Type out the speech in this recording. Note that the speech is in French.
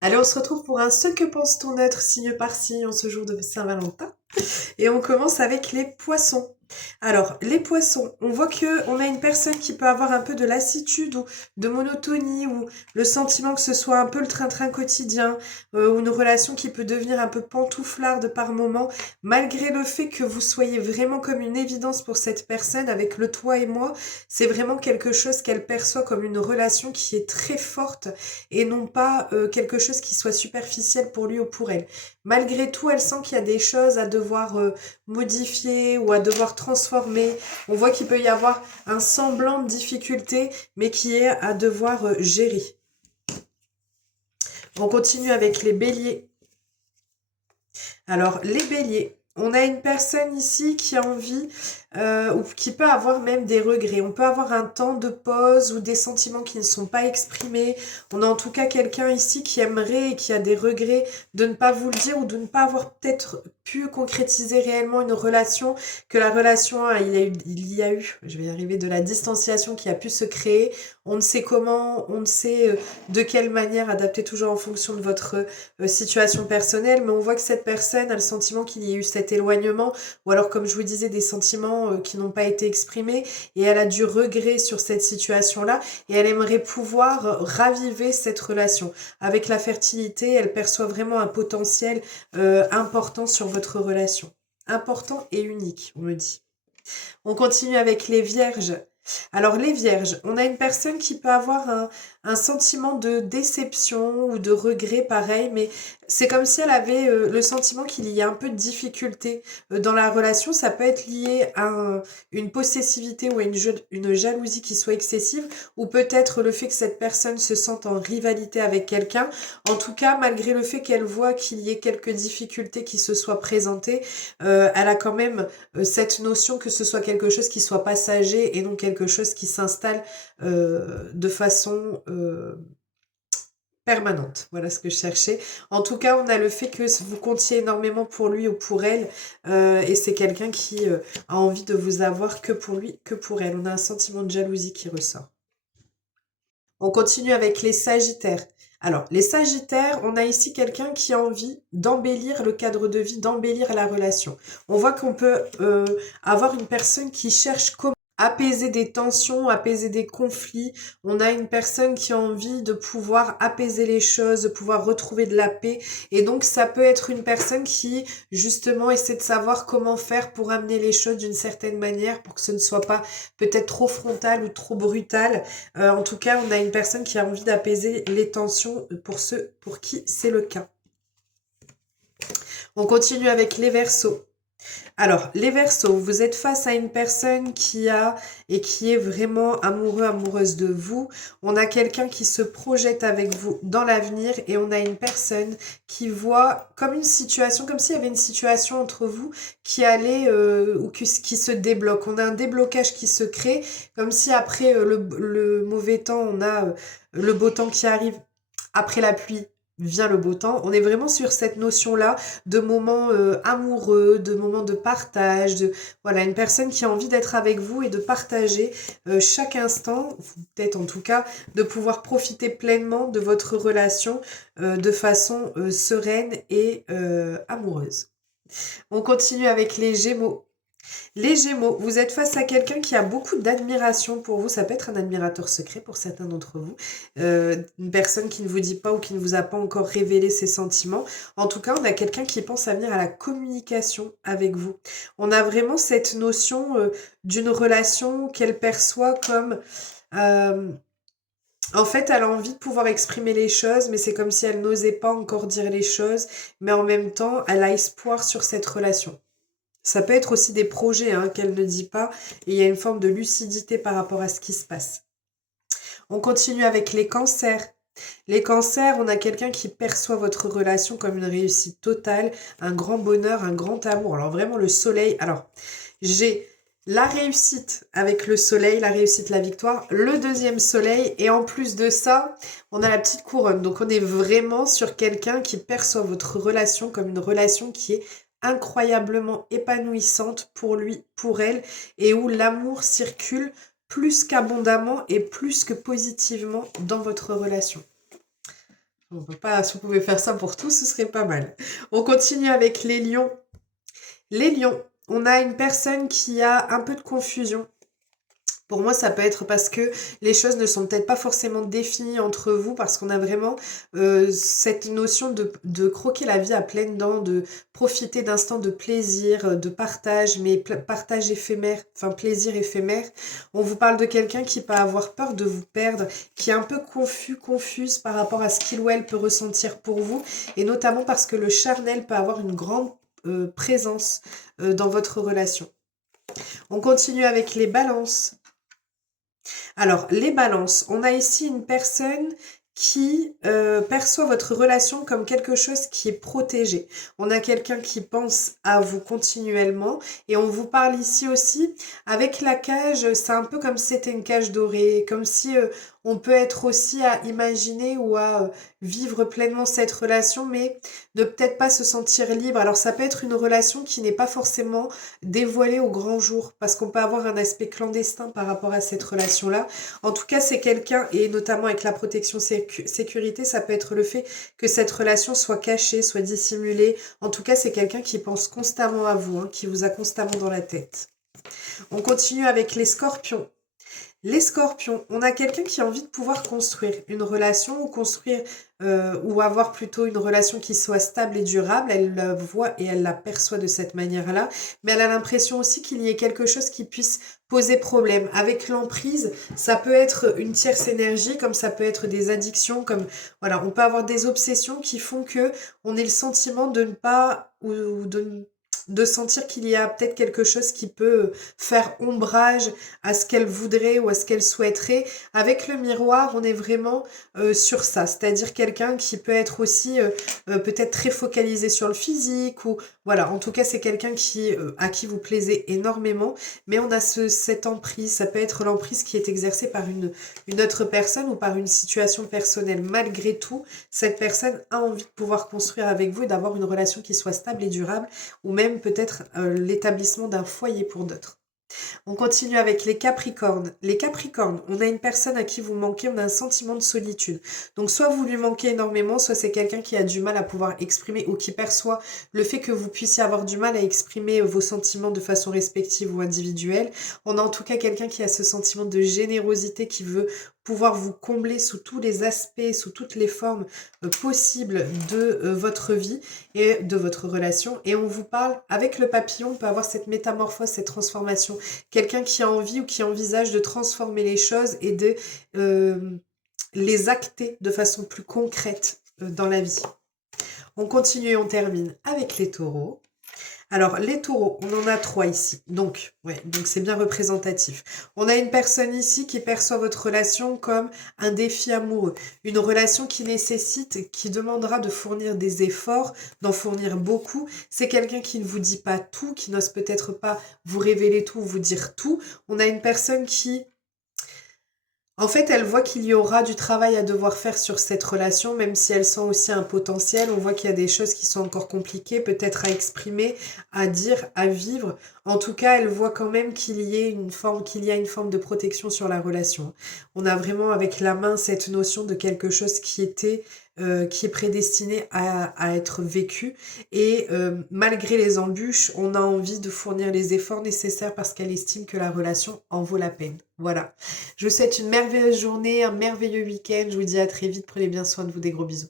Allez, on se retrouve pour un Ce que pense ton être signe par signe en ce jour de Saint-Valentin. Et on commence avec les poissons. Alors, les poissons, on voit que on a une personne qui peut avoir un peu de lassitude ou de monotonie ou le sentiment que ce soit un peu le train-train quotidien ou une relation qui peut devenir un peu pantouflarde par moment, malgré le fait que vous soyez vraiment comme une évidence pour cette personne avec le toi et moi, c'est vraiment quelque chose qu'elle perçoit comme une relation qui est très forte et non pas quelque chose qui soit superficiel pour lui ou pour elle. Malgré tout, elle sent qu'il y a des choses à devoir modifier ou à devoir transformer. On voit qu'il peut y avoir un semblant de difficulté, mais qui est à devoir gérer. On continue avec les béliers. Alors, les béliers, on a une personne ici qui a envie ou qui peut avoir même des regrets. On peut avoir un temps de pause ou des sentiments qui ne sont pas exprimés. On a en tout cas quelqu'un ici qui aimerait et qui a des regrets de ne pas vous le dire ou de ne pas avoir peut-être pu concrétiser réellement une relation, que la relation, il y a eu, je vais y arriver, de la distanciation qui a pu se créer. On ne sait comment, on ne sait de quelle manière adapter toujours en fonction de votre situation personnelle, mais on voit que cette personne a le sentiment qu'il y a eu cet éloignement, ou alors comme je vous disais, des sentiments qui n'ont pas été exprimés, et elle a du regret sur cette situation-là, et elle aimerait pouvoir raviver cette relation. Avec la fertilité, elle perçoit vraiment un potentiel important sur votre relation. Important et unique, on me dit. On continue avec les vierges. Alors les vierges, on a une personne qui peut avoir un sentiment de déception ou de regret pareil, mais c'est comme si elle avait le sentiment qu'il y a un peu de difficulté dans la relation. Ça peut être lié à une possessivité ou à une jalousie qui soit excessive, ou peut-être le fait que cette personne se sente en rivalité avec quelqu'un. En tout cas, malgré le fait qu'elle voit qu'il y ait quelques difficultés qui se soient présentées, elle a quand même cette notion que ce soit quelque chose qui soit passager et non quelque chose qui s'installe de façon permanente. Voilà ce que je cherchais. En tout cas, on a le fait que vous comptiez énormément pour lui ou pour elle et c'est quelqu'un qui a envie de vous avoir que pour lui, que pour elle. On a un sentiment de jalousie qui ressort. On continue avec les Sagittaires. Alors, les Sagittaires, on a ici quelqu'un qui a envie d'embellir le cadre de vie, d'embellir la relation. On voit qu'on peut avoir une personne qui cherche comment apaiser des tensions, apaiser des conflits. On a une personne qui a envie de pouvoir apaiser les choses, de pouvoir retrouver de la paix. Et donc, ça peut être une personne qui, justement, essaie de savoir comment faire pour amener les choses d'une certaine manière, pour que ce ne soit pas peut-être trop frontal ou trop brutal. En tout cas, on a une personne qui a envie d'apaiser les tensions pour ceux pour qui c'est le cas. On continue avec les Verseaux. Alors, les Verseaux, vous êtes face à une personne qui a et qui est vraiment amoureux, amoureuse de vous. On a quelqu'un qui se projette avec vous dans l'avenir et on a une personne qui voit comme une situation, comme s'il y avait une situation entre vous qui allait ou qui se débloque. On a un déblocage qui se crée, comme si après le mauvais temps, on a le beau temps qui arrive. Après la pluie vient le beau temps. On est vraiment sur cette notion-là de moments amoureux, de moments de partage, de voilà, une personne qui a envie d'être avec vous et de partager chaque instant, peut-être en tout cas, de pouvoir profiter pleinement de votre relation de façon sereine et amoureuse. On continue avec les Gémeaux. Les Gémeaux, vous êtes face à quelqu'un qui a beaucoup d'admiration pour vous. Ça peut être un admirateur secret pour certains d'entre vous. Une personne qui ne vous dit pas ou qui ne vous a pas encore révélé ses sentiments. En tout cas, on a quelqu'un qui pense à venir à la communication avec vous. On a vraiment cette notion d'une relation qu'elle perçoit comme... euh, en fait, elle a envie de pouvoir exprimer les choses, mais c'est comme si elle n'osait pas encore dire les choses. Mais en même temps, elle a espoir sur cette relation. Ça peut être aussi des projets qu'elle ne dit pas et il y a une forme de lucidité par rapport à ce qui se passe. On continue avec les cancers. Les cancers, on a quelqu'un qui perçoit votre relation comme une réussite totale, un grand bonheur, un grand amour. Alors vraiment le soleil. Alors, j'ai la réussite avec le soleil, la réussite, la victoire, le deuxième soleil et en plus de ça, on a la petite couronne. Donc on est vraiment sur quelqu'un qui perçoit votre relation comme une relation qui est incroyablement épanouissante pour lui, pour elle et où l'amour circule plus qu'abondamment et plus que positivement dans votre relation. On peut pas, si on pouvait faire ça pour tout, ce serait pas mal. On continue avec les lions. Les lions, on a une personne qui a un peu de confusion. Pour moi, ça peut être parce que les choses ne sont peut-être pas forcément définies entre vous, parce qu'on a vraiment cette notion de croquer la vie à pleines dents, de profiter d'instants de plaisir, de partage, mais partage éphémère, enfin plaisir éphémère. On vous parle de quelqu'un qui peut avoir peur de vous perdre, qui est un peu confuse par rapport à ce qu'il ou elle peut ressentir pour vous, et notamment parce que le charnel peut avoir une grande présence dans votre relation. On continue avec les balances. Alors, les balances, on a ici une personne qui perçoit votre relation comme quelque chose qui est protégé. On a quelqu'un qui pense à vous continuellement et on vous parle ici aussi avec la cage, c'est un peu comme si c'était une cage dorée, comme si on peut être aussi à imaginer ou à vivre pleinement cette relation, mais ne peut-être pas se sentir libre. Alors ça peut être une relation qui n'est pas forcément dévoilée au grand jour, parce qu'on peut avoir un aspect clandestin par rapport à cette relation-là. En tout cas, c'est quelqu'un, et notamment avec la protection sécurité, ça peut être le fait que cette relation soit cachée, soit dissimulée. En tout cas, c'est quelqu'un qui pense constamment à vous, hein, qui vous a constamment dans la tête. On continue avec les scorpions. Les scorpions, on a quelqu'un qui a envie de pouvoir construire une relation ou construire ou avoir plutôt une relation qui soit stable et durable. Elle la voit et elle la perçoit de cette manière-là, mais elle a l'impression aussi qu'il y ait quelque chose qui puisse poser problème. Avec l'emprise, ça peut être une tierce énergie, comme ça peut être des addictions, comme voilà, on peut avoir des obsessions qui font que on ait le sentiment de ne pas ou de sentir qu'il y a peut-être quelque chose qui peut faire ombrage à ce qu'elle voudrait ou à ce qu'elle souhaiterait. Avec le miroir, on est vraiment sur ça, c'est-à-dire quelqu'un qui peut être aussi peut-être très focalisé sur le physique ou voilà, en tout cas c'est quelqu'un qui à qui vous plaisez énormément, mais on a cette emprise, ça peut être l'emprise qui est exercée par une autre personne ou par une situation personnelle. Malgré tout, cette personne a envie de pouvoir construire avec vous et d'avoir une relation qui soit stable et durable, ou même peut-être l'établissement d'un foyer pour d'autres. On continue avec les Capricornes. Les Capricornes, on a une personne à qui vous manquez, on a un sentiment de solitude. Donc soit vous lui manquez énormément, soit c'est quelqu'un qui a du mal à pouvoir exprimer ou qui perçoit le fait que vous puissiez avoir du mal à exprimer vos sentiments de façon respective ou individuelle. On a en tout cas quelqu'un qui a ce sentiment de générosité, qui veut pouvoir vous combler sous tous les aspects, sous toutes les formes possibles de votre vie et de votre relation. Et on vous parle, avec le papillon, on peut avoir cette métamorphose, cette transformation. Quelqu'un qui a envie ou qui envisage de transformer les choses et de les acter de façon plus concrète dans la vie. On continue et on termine avec les taureaux. Alors, les taureaux, on en a 3 ici. Donc, ouais, donc c'est bien représentatif. On a une personne ici qui perçoit votre relation comme un défi amoureux. Une relation qui nécessite, qui demandera de fournir des efforts, d'en fournir beaucoup. C'est quelqu'un qui ne vous dit pas tout, qui n'ose peut-être pas vous révéler tout, vous dire tout. On a une personne qui... En fait, elle voit qu'il y aura du travail à devoir faire sur cette relation, même si elle sent aussi un potentiel. On voit qu'il y a des choses qui sont encore compliquées, peut-être à exprimer, à dire, à vivre. En tout cas, elle voit quand même qu'il y a une forme de protection sur la relation. On a vraiment avec la main cette notion de quelque chose qui est prédestiné à être vécu. Et malgré les embûches, on a envie de fournir les efforts nécessaires parce qu'elle estime que la relation en vaut la peine. Voilà. Je vous souhaite une merveilleuse journée, un merveilleux week-end. Je vous dis à très vite. Prenez bien soin de vous. Des gros bisous.